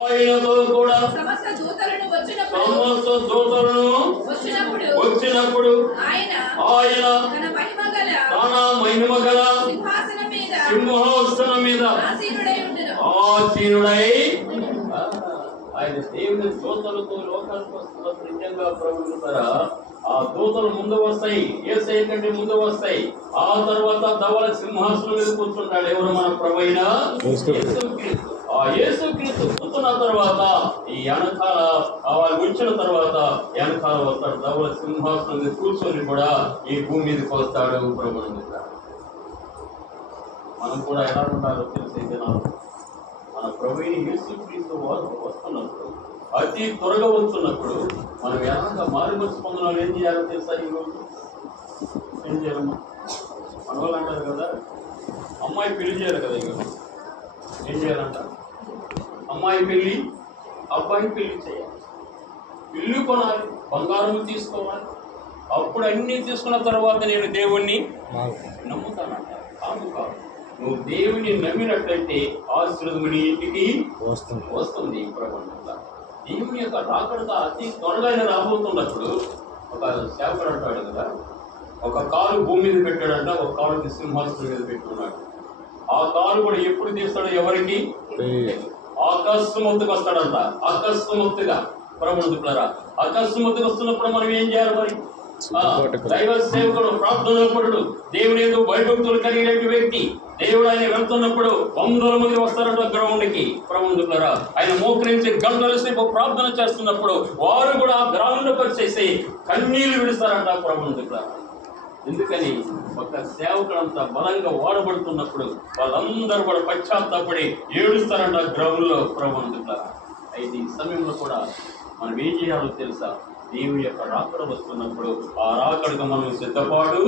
ఆయనతో కూడా సమస్త దూతలను వచ్చినప్పుడు ఆయన తన మహిమ గల సింహాసనం మీద ఆసీనుడై ఆయన దేవుని దూతలతో లోకానికి వస్తున్నప్పుడు నిజంగా ప్రభుత్వారా ఆ దూతలు ముందు వస్తాయి, యేసయ్య కంటే ముందు వస్తాయి. ఆ తర్వాత ధవళ సింహాసనం మీద కూర్చుంటాడు. ఎవరు? మన ప్రభువైన యేసుక్రీస్తు. ఆ యేసుక్రీస్తు కూర్చున్న తర్వాత ఈ వెనకాల వాళ్ళు వచ్చిన తర్వాత వెనకాల వస్తాడు. ధవళ సింహాసనం మీద కూర్చొని కూడా ఈ భూమి మీదకి వస్తాడు ప్రభువు. మనం కూడా ఎలా ఉండాలో తెలిసే మన ప్రభువైన యేసుక్రీస్తు వస్తున్నప్పుడు, అతి త్వరగా వస్తున్నప్పుడు మనం ఎలా మారుమనసు పొందడం ఏం చేయాలో తెలుసా? ఈరోజు ఏం చేయాలమ్మా? మన వాళ్ళు అంటారు కదా, అమ్మాయి పెళ్లి చేయాలి కదా. ఈరోజు ఏం చేయాలంట? అమ్మాయి పెళ్ళి, అబ్బాయి పెళ్లి చేయాలి, ఇల్లు కొనాలి, బంగారం తీసుకోవాలి. అప్పుడు అన్నీ తీసుకున్న తర్వాత నేను దేవుణ్ణి నమ్ముతానంట. కాదు, నువ్వు దేవుని నమ్మినట్లయితే ఆశీర్వాదం నీ ఇంటికి వస్తుంది. ప్రభుత్వ దేవుని యొక్క రాకడత అతి త్వరగా రాబోతున్నప్పుడు ఒక సేవకుడు అంటాడు కదా, ఒక కాలు భూమి మీద పెట్టాడంట, ఒక కాలు సింహాసనం మీద పెట్టుకున్నాడు. ఆ కాలు కూడా ఎప్పుడు తీస్తాడో ఎవరికి? అకస్మాత్తుగా వస్తాడంట. అకస్మాత్తుగా ప్రభుత్వరా అకస్మాత్తుగా వస్తున్నప్పుడు మనం ఏం చేయాలి? మరి దైవ సేవకుడు, ప్రార్థనాపరుడు, దేవుని ఏదో భయభక్తులు కలిగిన వ్యక్తి, దేవుడు ఆయన వెళ్తున్నప్పుడు 100 మంది వస్తారంట గ్రౌండ్ కి. ప్రభుత్వరా ఆయన మోకరించి గంటల సేపు ప్రార్థన చేస్తున్నప్పుడు వారు కూడా గ్రౌండ్ లోకి వచ్చేసి కన్నీళ్లు విడుస్తారంట ప్రభుత్వరా. ఎందుకని? ఒక సేవకుడంత బలంగా వాడబడుతున్నప్పుడు వాళ్ళందరూ కూడా పశ్చాత్తాపడి ఏడుస్తారంట గ్రౌండ్ లో ప్రభుత్వరా. అయితే ఈ సమయంలో కూడా మనం ఏం చేయాలో తెలుసా? దేవుని యొక్క రాకడ వస్తున్నప్పుడు ఆ రాకడకు మనం సిద్ధపాటు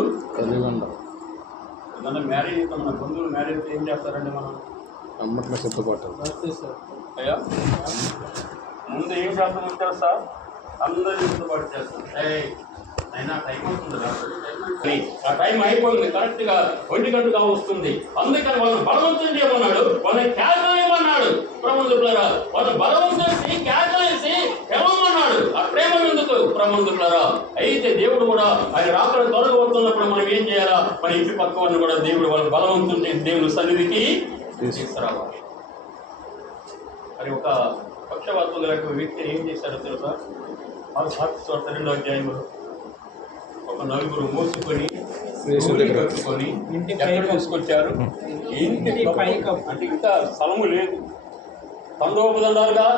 ఏదన్నా మ్యారేజ్ అయితే మన బంధువులు మ్యారేజ్ అయితే ఏం చేస్తారండి? మనం అమ్మట్లో సిద్ధపాటు అయ్యా ముందు ఏం చేస్తామో తెలుసా? అందరూ సిద్ధపాటు చేస్తాం. అయినా టైం అవుతుంది, ఆ టైం అయిపోయింది, కరెక్ట్ గా 1 గంటగా వస్తుంది. అందుకని వాళ్ళని బలవంతం చేయమన్నాడు, వాళ్ళని కేకలేమన్నాడు. ప్రబంధులారా వాళ్ళని బలవంతం చేసి కేకలేసి పిలవమన్నాడు. ఆ ప్రేమ ఎందుకు ప్రబంధులారా? అయితే దేవుడు కూడా ఆయన రాకడ త్వరగా వస్తున్నప్పుడు మనం ఏం చేయాలా? మన ఇంటి పక్క వాళ్ళని కూడా దేవుడు వాళ్ళని బలవంతం చేసి దేవుని సన్నిధికి తీసుకురావాలి. మరి ఒక పక్షవాతం గల వ్యక్తిని ఏం చేశాడో తెలుసా? 2వ అధ్యాయంలో ఒక నలుగురు మోసుకొని కట్టుకొని ఎక్కడ తీసుకొచ్చారు? ఇంటికి అంటే ఇంకా స్థలము లేదు, తండోపదండాలుగా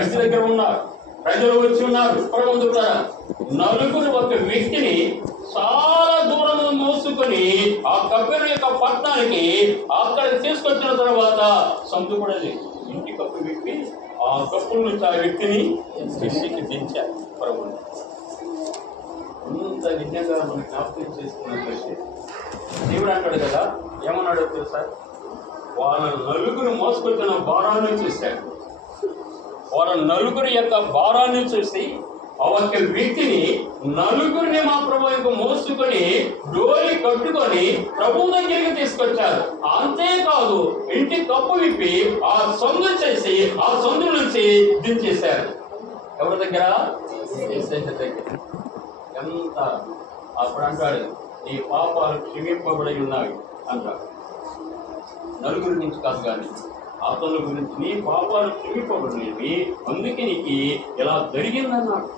ఇంటి దగ్గర ఉన్నారు, ప్రజలు వచ్చి ఉన్నారు. నలుగురు ఒక వ్యక్తిని చాలా దూరం మోసుకొని ఆ కప్పెరు యొక్క పట్టణానికి అక్కడికి తీసుకొచ్చిన తర్వాత సందు కూడా లేదు. ఇంటి కప్పు వ్యక్తి ఆ కప్పుల నుంచి ఆ వ్యక్తిని ఇంటికి దించారు. ప్రభుత్వం అంత నిజంగా మనం జ్ఞాపకం చేసుకున్నట్లయితే దేవుడు అంటాడు కదా, ఏమన్నాడో తెలుసా? వాళ్ళ నలుగురు మోసుకొచ్చిన భారాన్ని చూశాడు. వాళ్ళ నలుగురి యొక్క భారాన్ని చూసి ఆ ఒక్క వ్యక్తిని నలుగురిని మా ప్రభు మోసుకొని డోలి కట్టుకొని ప్రభు దగ్గరికి తీసుకొచ్చారు. అంతేకాదు ఇంటి కప్పు విప్పి ఆ సొందు చేసి ఆ సొందు నుంచి దించేశారు. ఎవరి దగ్గర? దగ్గర. ఎంత అప్పుడు అంటాడు, నీ పాపాలు క్షమింపబడి ఉన్నాయి అంటాడు. నలుగురి నుంచి కాదు కానీ అతని గురించి, నీ పాపాలు క్షమింపబడినవి, అందుకే నీకు ఇలా జరిగిందన్నాడు.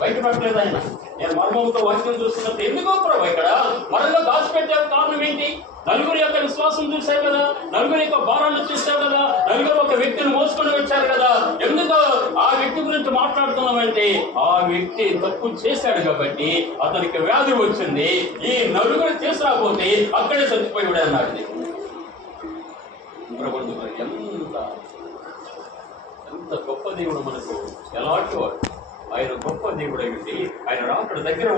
బయటపడలేదు ఆయన. నేను మర్మంతో వాక్యం చూస్తున్నట్టు ఎందుకో ప్రభు ఇక్కడ మరంగా దాచిపెట్టే కారణం ఏంటి? నలుగురి యొక్క విశ్వాసం చూశారు కదా, నలుగురి యొక్క భారాన్ని చూశారు కదా, నలుగురు ఒక వ్యక్తిని మోసుకొని వచ్చారు కదా. ఎందుకు ఆ వ్యక్తి గురించి మాట్లాడుతున్నామంటే ఆ వ్యక్తి తప్పు చేశాడు కాబట్టి అతనికి వ్యాధి వచ్చింది. ఈ నలుగురు తీసుకురాకపోతే అక్కడే చచ్చిపోయాడు అన్నాడు. ఎంత గొప్ప దేవుడు మనకు ఎలాంటి వాడు! ఆయన గొప్ప దేవుడు అయ్యి ఆయన రాకడ దగ్గర